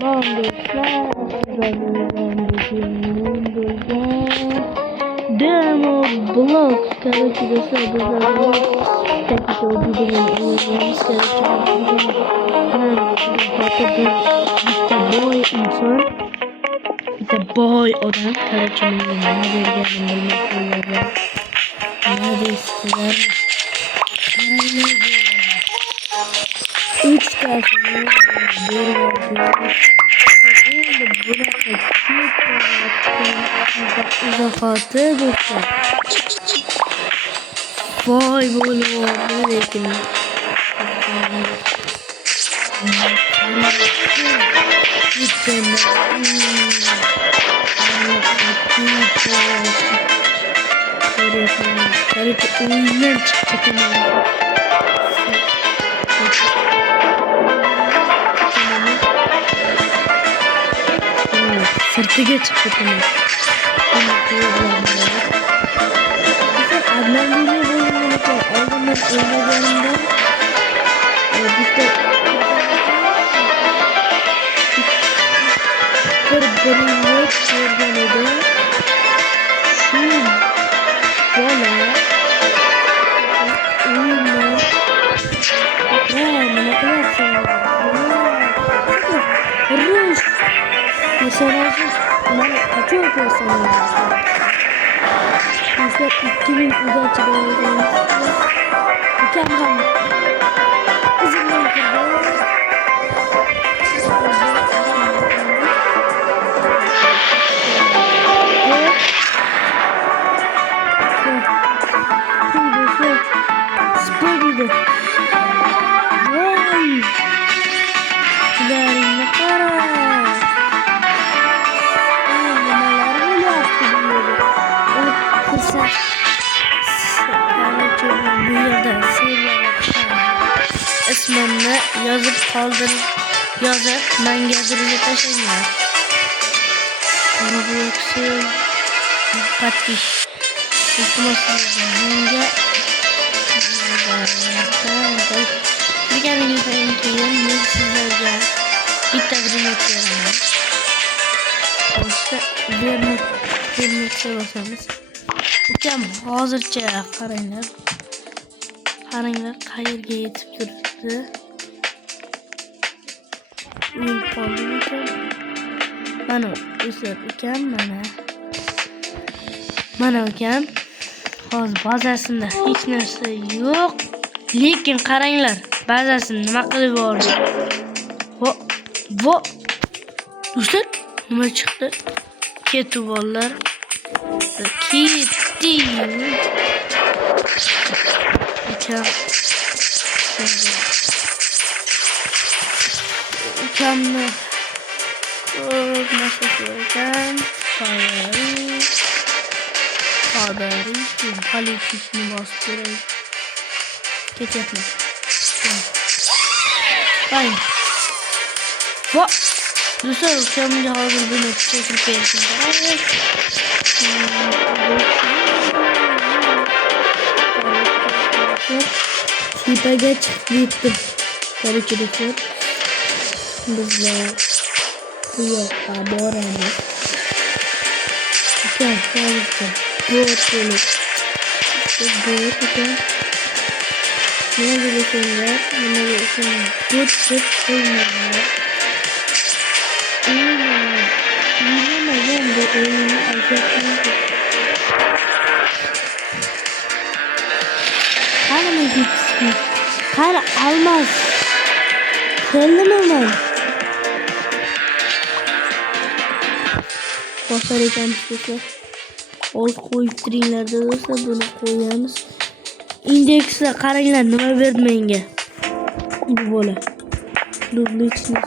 Lan dostlar, Demo Blocks, короче, достал такие увидели, boy insan, это boy adam, короче, üç tane izafatı dostlar. Vay böyle var dedim. Oyundan çıktı. Sırtı çıktı tamam. Adnan'ın bölümünü aldım ben oynadığımda bir bölümü gördüğümde şu bola oyunlar ne kadar Rus personajı bana çok personajı mesela 2000 uzak çıkardım mükemmel uzundan kırdım Spaghetti vay dari nekara neler yaptı bu kısa bu yerde ismimni yazıp kaldır yazıp ben gezdirece taşıyacağım. Roblox'u katış unutmasınız. Bir kendinize imtiyan sizlerce bir tebrik ediyorum. İşte bir basamız. Uçam hazırca karaylar kayırga yetip yürüdü. Uyum kaldı uçam. Bana üstler uçam bana uçam. Hozir bazasında hech narsa yo'q. Lekin qaranglar, bazasini nima qilib yubordi. Vo. Do'stlar, nima chiqdi? Ketibonlar. Ketdi. Uçamni. Nasıl söyleyeceğim? Haber'i politikini bastırayım. Geçetme. Hayır. Va. Dostlar uçağımın hazır bir notifikasyon peşinde. Şipaga çıktı gittim. Короче dostlar. Bizler bu yokta boğuramız. Uçağım hazır. Buat dulu. Buat itu. Ini dulu sehingga menuliskan buat ini macam ini aja ini. Kalau masih kalau almas, selalu Boshlar ekan sizlar. Old qo'yib turinglarda do'stlar, buni qo'yamiz. Indeksga qaranglar, nima berdi menga. Bu bola. Dublichni.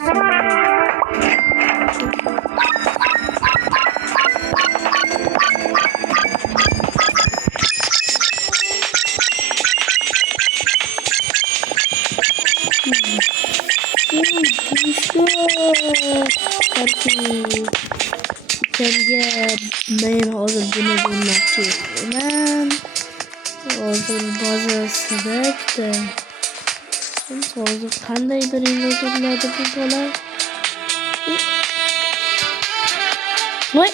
Senga men hozir buni o'ynayman. Hozir bazasida ikkita. Hozir qanday bir o'ynaydi bu bola? Voy.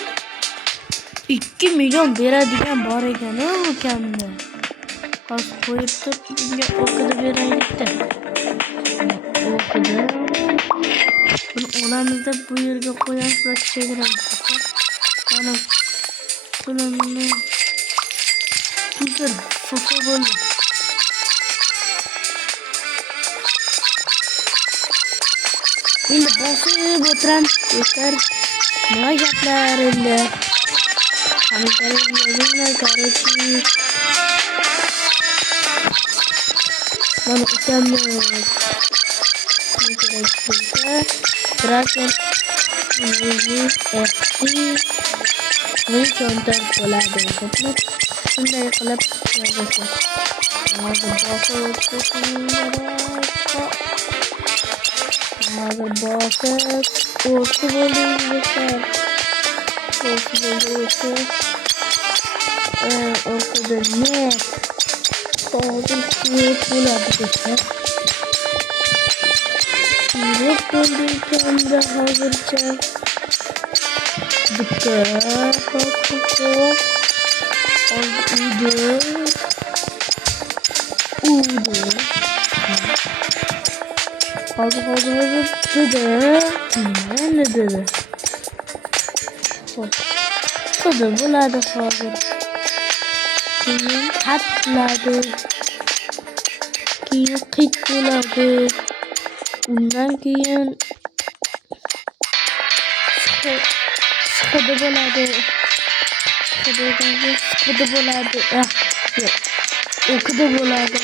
2 milyon beradigan bor ekan ukamda. Hozir qo'yib turib bunga o'qida beraylik-da. O'qida. Buni olamizda bu yerga qo'yamiz va chegiramiz. Mana pulini super sofa bo'ldi. Endi bosib o'tiramiz do'stlar. Nima gaplar endi? Hammalar yozinglar, qarashing. Mana ukamni kerak bo'lsa, Dragon Bunu cho'ntak bo'ladi. Shunday qilib yozasan. Hozir bosib o'tib bo'lingan. Orqada net. Hozir net bo'ladi do'stlar. Net bo'ldikanda hozircha bitta hozir dedi. Xudo bo'ladi hozir. Keyin xatladi. Keyin qit bo'ladi. Undan keyin sıkıdı bo'ladi. Sıkıdı bo'ladi. Yo'q. O'qidi bo'ladi.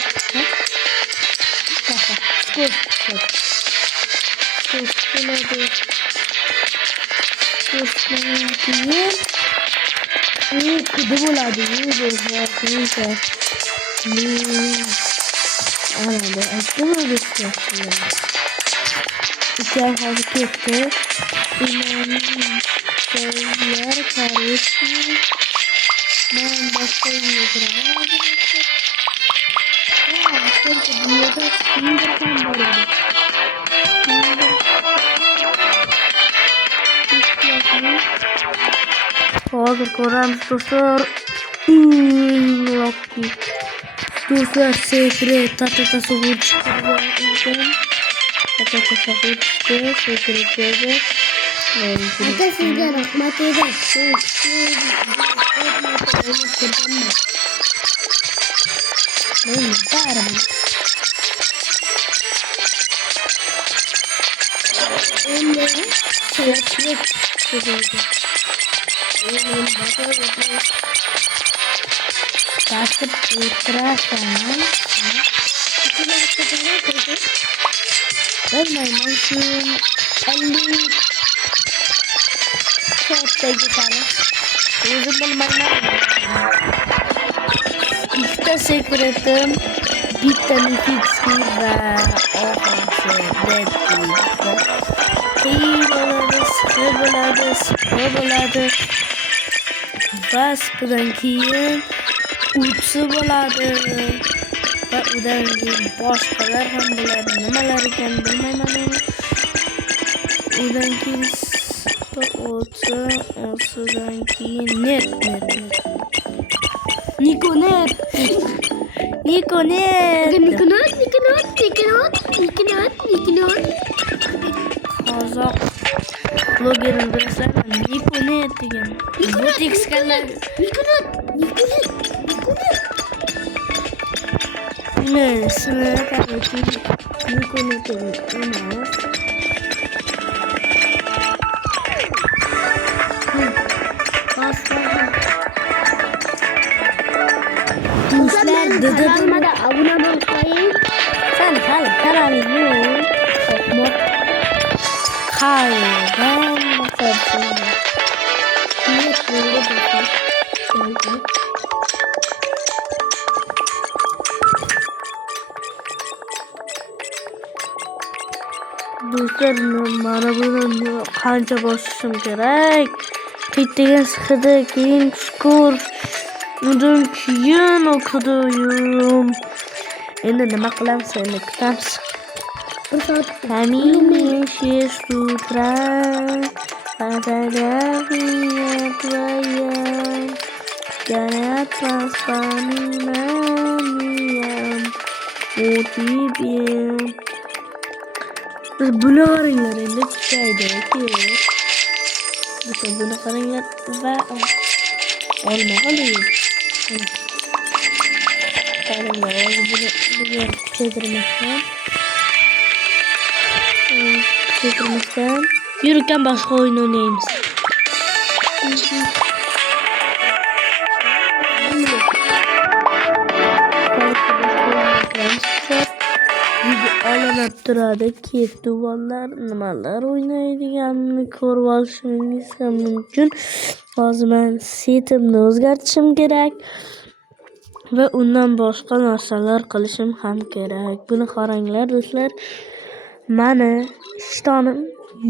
İki hafta gitti. Gözler karışmış. Ben başka yiyeceğim. Çünkü dünyada sinirden böyle. Hozir ko'ramiz do'stlar. Lucky. Do'stlar sekret tatatasi chiqargan ekan. Tatatasi chiqdi, sekret berdi. Aka sizga rahmat edi. Basıp oturarsan Ölmeyin 50 saatte gidelim. Uzun bilmem. İşte sekretim bir tane fixi ve ofansı deadbeat. Sıkı Bas budan keyin utsi bo'ladi. Va udan keyin boshqalar ham bo'ladi. Nimalar ekan bilmayman. Udan keyin o'tsidan keyin net. Nikonet. Qozoq blogerini bilasizlar, Nikonet degan. Botik skanlar. Nikonet. Ne, ismini qaraychi. Nikonet emas. Do'stlar, kanalimga obuna bo'ling. Sen hali kanalimni yo'q. Qaydan bosarsan? Do'stlar, mana buni qancha bosishim kerak? Qittigan siqdi, keyin shukur. Undan keyin o'qidim. Endi nima qilamiz? Endi kutamiz. Камин 6 утра. Fotoğrafiyatlayam. Yaratmaz benim motivim. Biz buna karınlar endi chiqaydi. Biz buna karınlar va olma qoladi. Karınlar buni keltirmasdan. Keltirmasdan. Yurgan boshqa o'yin o'ynaymiz. Olinib turadi, ketdivorlar nimalar o'ynaydiganini ko'rib olishingiz ham mumkin. Hozir men setimni o'zgartirishim kerak va undan boshqa narsalar qilishim ham kerak. Buni qaranglar do'stlar. Mani ishtonim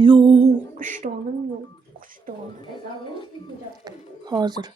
yo'q. Hozir